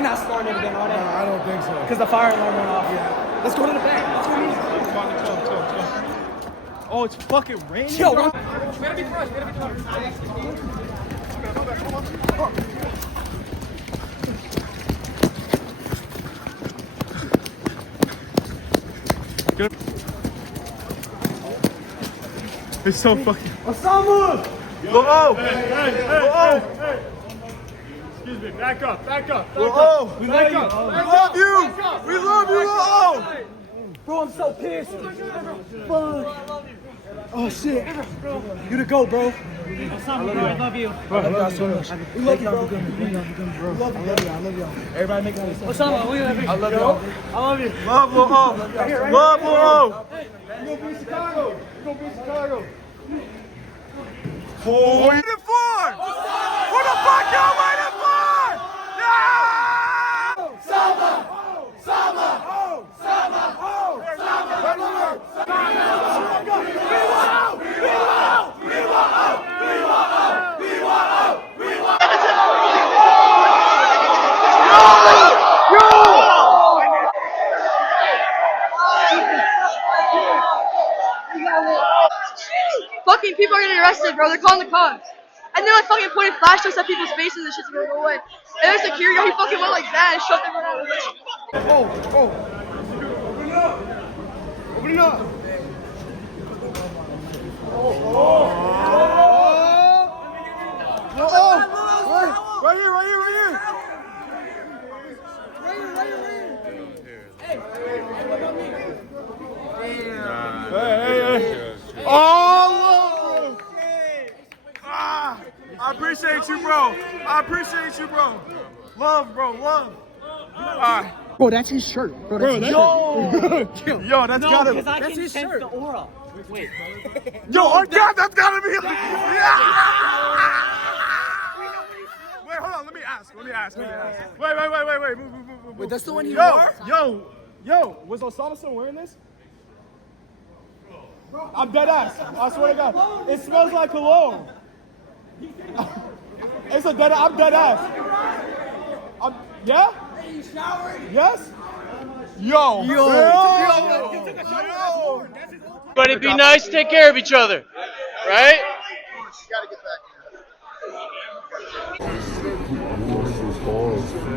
They're not scoring it again, are they? No, I don't think so. Because the fire alarm went off. Yeah. Let's go to the back. Let's go to the Oh, it's fucking raining. Yo, bro. we gotta be fresh. We gotta be It's so fucking. Osama! Oh! Hey. Excuse me. Back up. Oh! We Back love up. you. We love you! We love you! Oh! Bro, I'm so pissed. Fuck. Oh, shit. You the GOAT, bro. Osama, bro, I love you. I love y'all so much. We love you, bro. We love y'all. Everybody make noise. Osama, we love you. I love y'all. I love you. Love will oh! Love will oh! We're gonna be in Chicago. Who waiting for? Who the fuck y'all waiting for? Yeah! Fucking people are getting arrested, bro. They're calling the cops. And they're like fucking pointing flashlights at people's faces and shit's gonna go away. And there's a security guard, he fucking went like that and shoved everyone out of the way. Open it up. Right here! Hey. Oh, bro. I appreciate you, bro. Love, bro, love. Bro, that's his shirt. Bro, that's Yo, that's gotta be. Because I can sense the aura. Wait. Yo, oh God, that's gotta be. Yeah! Wait, hold on. Let me ask. Wait. Move. Wait, that's the one he wore? Yo, was Osamason wearing this? I'm dead ass. I swear to God. It smells like cologne. I'm dead ass. Yeah? Yes? Yo. Everybody be nice, take care of each other, right? Gotta get back here.